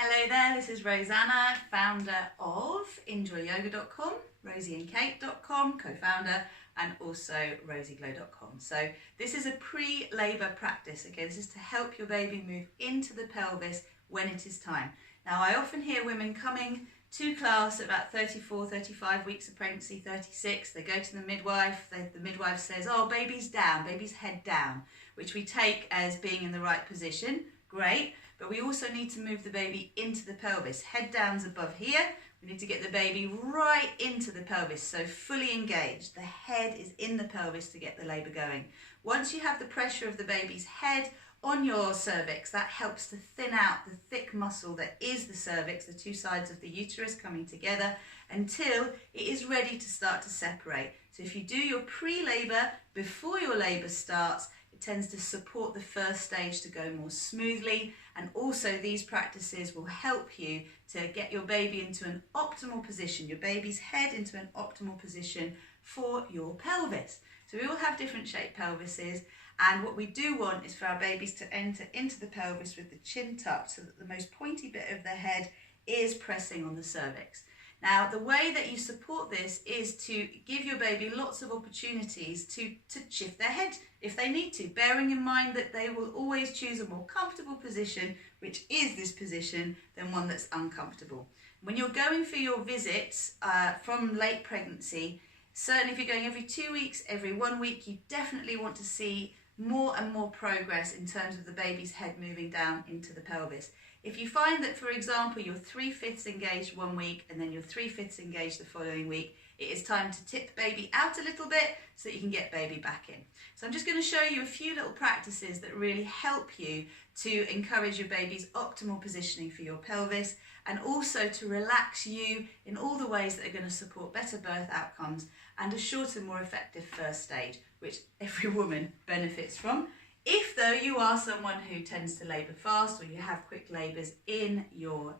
Hello there, this is Rosanna, founder of enjoyyoga.com, rosieandkate.com, co-founder, and also rosieglow.com. So this is a pre-labour practice, okay? This is to help your baby move into the pelvis when it is time. Now, I often hear women coming to class at about 34, 35 weeks of pregnancy, 36. They go to the midwife. The midwife says, oh, baby's down, baby's head down, which we take as being in the right position. Great. But we also need to move the baby into the pelvis. Head down's above here. We need to get the baby right into the pelvis, so fully engaged. The head is in the pelvis to get the labour going. Once you have the pressure of the baby's head on your cervix, that helps to thin out the thick muscle that is the cervix, the two sides of the uterus coming together, until it is ready to start to separate. So if you do your pre-labour before your labour starts, it tends to support the first stage to go more smoothly, and also these practices will help you to get your baby into an optimal position, your baby's head into an optimal position for your pelvis. So we all have different shaped pelvises, and what we do want is for our babies to enter into the pelvis with the chin tucked so that the most pointy bit of the head is pressing on the cervix. Now, the way that you support this is to give your baby lots of opportunities to shift their head if they need to, bearing in mind that they will always choose a more comfortable position, which is this position, than one that's uncomfortable. When you're going for your visits from late pregnancy, certainly if you're going every 2 weeks, every 1 week, you definitely want to see more and more progress in terms of the baby's head moving down into the pelvis. If you find that, for example, you're 3/5 engaged 1 week and then you're 3/5 engaged the following week, it is time to tip baby out a little bit so that you can get baby back in. So I'm just going to show you a few little practices that really help you to encourage your baby's optimal positioning for your pelvis, and also to relax you in all the ways that are going to support better birth outcomes and a shorter, more effective first stage, which every woman benefits from. If though you are someone who tends to labour fast, or you have quick labours in your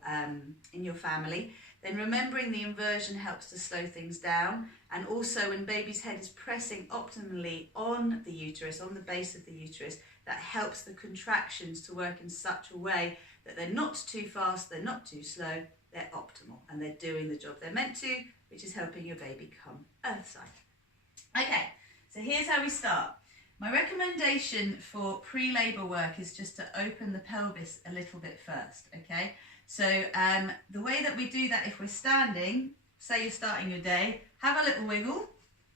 family, then remembering the inversion helps to slow things down. And also when baby's head is pressing optimally on the uterus, on the base of the uterus, that helps the contractions to work in such a way that they're not too fast, they're not too slow, they're optimal, and they're doing the job they're meant to, which is helping your baby come earthside. Okay, so here's how we start. My recommendation for pre-labour work is just to open the pelvis a little bit first, okay? So the way that we do that, if we're standing, say you're starting your day, have a little wiggle,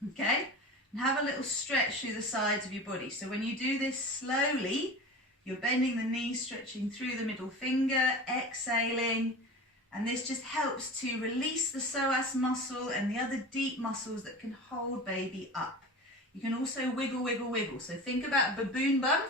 okay? And have a little stretch through the sides of your body. So when you do this slowly, you're bending the knees, stretching through the middle finger, exhaling, and this just helps to release the psoas muscle and the other deep muscles that can hold baby up. You can also wiggle, wiggle, wiggle. So think about baboon bum,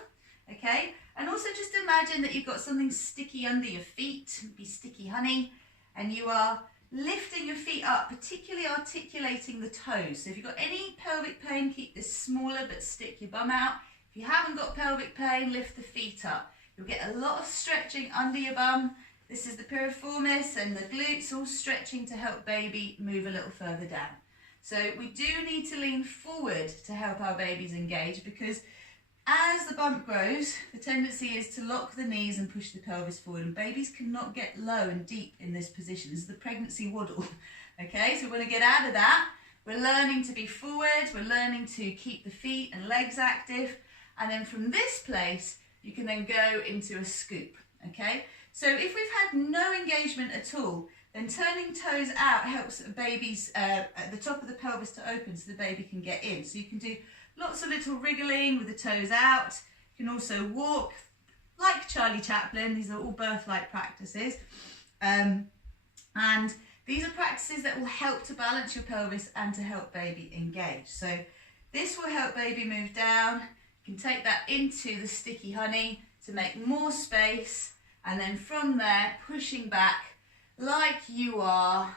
okay? And also just imagine that you've got something sticky under your feet, maybe sticky honey, and you are lifting your feet up, particularly articulating the toes. So if you've got any pelvic pain, keep this smaller, but stick your bum out. If you haven't got pelvic pain, lift the feet up. You'll get a lot of stretching under your bum. This is the piriformis and the glutes all stretching to help baby move a little further down. So we do need to lean forward to help our babies engage, because as the bump grows, the tendency is to lock the knees and push the pelvis forward, and babies cannot get low and deep in this position. This is the pregnancy waddle, okay? So we want to get out of that. We're learning to be forward, we're learning to keep the feet and legs active, and then from this place, you can then go into a scoop, okay? So if we've had no engagement at all, then turning toes out helps babies at the top of the pelvis to open so the baby can get in. So you can do lots of little wriggling with the toes out. You can also walk like Charlie Chaplin. These are all birth-like practices. And these are practices that will help to balance your pelvis and to help baby engage. So this will help baby move down. You can take that into the sticky honey to make more space, and then from there pushing back like you are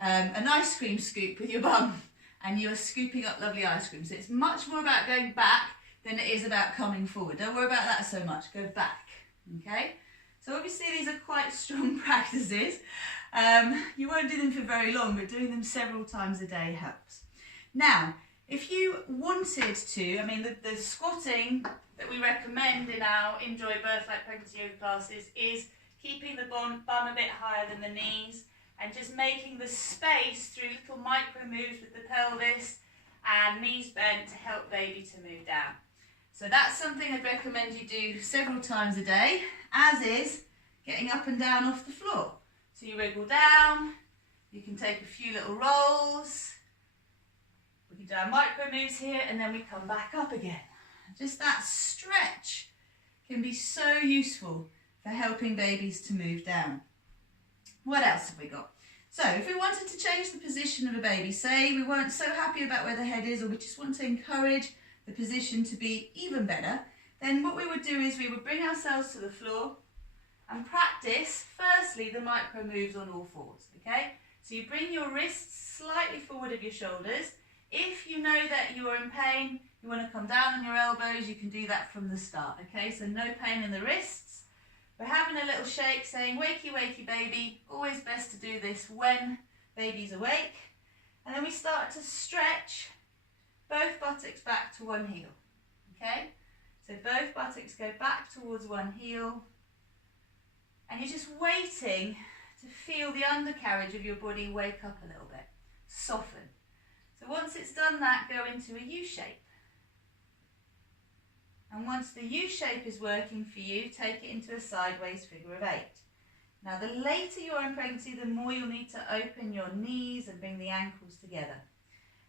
an ice cream scoop with your bum, and you're scooping up lovely ice cream. So it's much more about going back than it is about coming forward. Don't worry about that so much, go back, okay? So obviously these are quite strong practices. You won't do them for very long, but doing them several times a day helps. Now, if you wanted to, I mean the squatting that we recommend in our Enjoy Birth Like Pregnancy yoga classes is keeping the bum a bit higher than the knees, and just making the space through little micro moves with the pelvis and knees bent to help baby to move down. So that's something I'd recommend you do several times a day, as is getting up and down off the floor. So you wriggle down, you can take a few little rolls, we can do our micro moves here, and then we come back up again. Just that stretch can be so useful for helping babies to move down. What else have we got? So if we wanted to change the position of a baby, say we weren't so happy about where the head is, or we just want to encourage the position to be even better, then what we would do is we would bring ourselves to the floor and practice firstly the micro moves on all fours, okay? So you bring your wrists slightly forward of your shoulders. If you know that you are in pain, you want to come down on your elbows, you can do that from the start, okay? So no pain in the wrists. We're having a little shake saying, wakey, wakey, baby. Always best to do this when baby's awake. And then we start to stretch both buttocks back to one heel, okay? So both buttocks go back towards one heel. And you're just waiting to feel the undercarriage of your body wake up a little bit, soften. So once it's done that, go into a U shape. And once the U shape is working for you, take it into a sideways figure of 8. Now the later you are in pregnancy, the more you'll need to open your knees and bring the ankles together.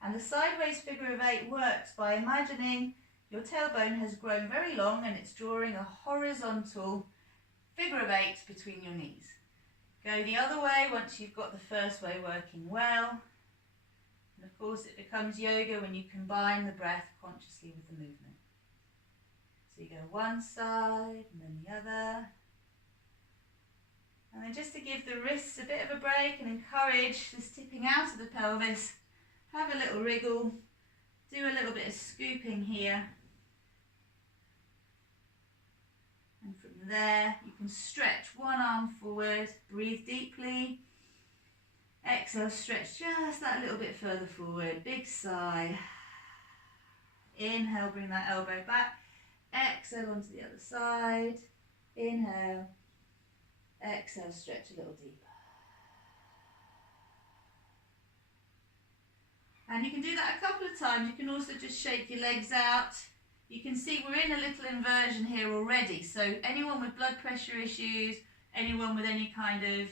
And the sideways figure of 8 works by imagining your tailbone has grown very long and it's drawing a horizontal figure of 8 between your knees. Go the other way once you've got the first way working well. And of course it becomes yoga when you combine the breath consciously with the movement. So you go one side and then the other. And then just to give the wrists a bit of a break and encourage this tipping out of the pelvis, have a little wriggle, do a little bit of scooping here. And from there you can stretch one arm forward, breathe deeply. Exhale, stretch just that little bit further forward, big sigh. Inhale, bring that elbow back. Exhale onto the other side. Inhale. Exhale, stretch a little deeper. And you can do that a couple of times. You can also just shake your legs out. You can see we're in a little inversion here already. So anyone with blood pressure issues, anyone with any kind of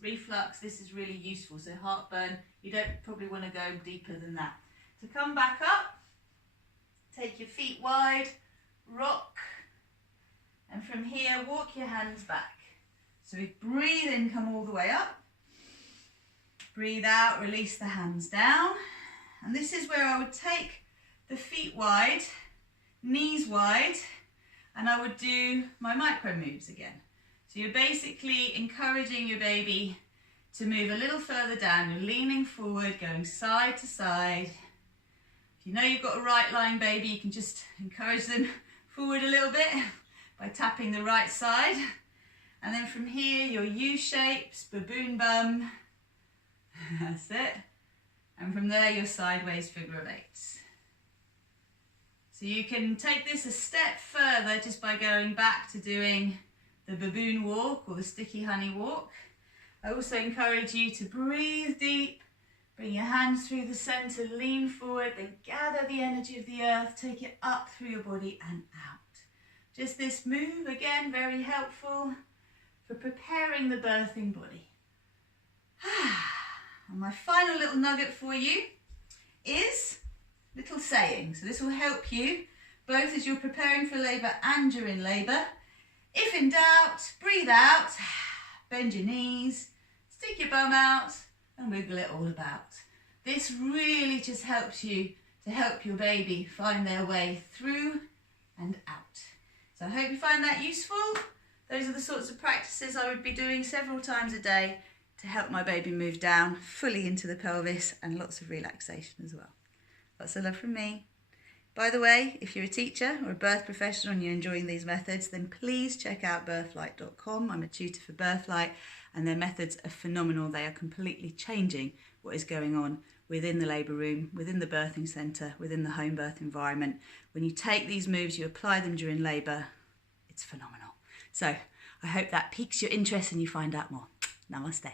reflux, this is really useful. So heartburn, you don't probably want to go deeper than that. To come back up, take your feet wide, rock, and from here walk your hands back. So we breathe in, come all the way up, breathe out, release the hands down, and this is where I would take the feet wide, knees wide, and I would do my micro moves again. So you're basically encouraging your baby to move a little further down. You're leaning forward, going side to side. If you know you've got a right lying baby, you can just encourage them forward a little bit by tapping the right side. And then from here, your U shapes, baboon bum. That's it. And from there, your sideways figure of 8s. So you can take this a step further just by going back to doing the baboon walk or the sticky honey walk. I also encourage you to breathe deep, bring your hands through the center, lean forward, then gather the energy of the earth, take it up through your body and out. Just this move, again, very helpful for preparing the birthing body. And my final little nugget for you is a little saying. So this will help you both as you're preparing for labour and during labour. If in doubt, breathe out, bend your knees, stick your bum out and wiggle it all about. This really just helps you to help your baby find their way through and out. So I hope you find that useful. Those are the sorts of practices I would be doing several times a day to help my baby move down fully into the pelvis, and lots of relaxation as well. Lots of love from me. By the way, if you're a teacher or a birth professional and you're enjoying these methods, then please check out birthlight.com. I'm a tutor for Birthlight and their methods are phenomenal. They are completely changing what is going on within the labour room, within the birthing centre, within the home birth environment. When you take these moves, you apply them during labour, it's phenomenal. So I hope that piques your interest and you find out more. Namaste.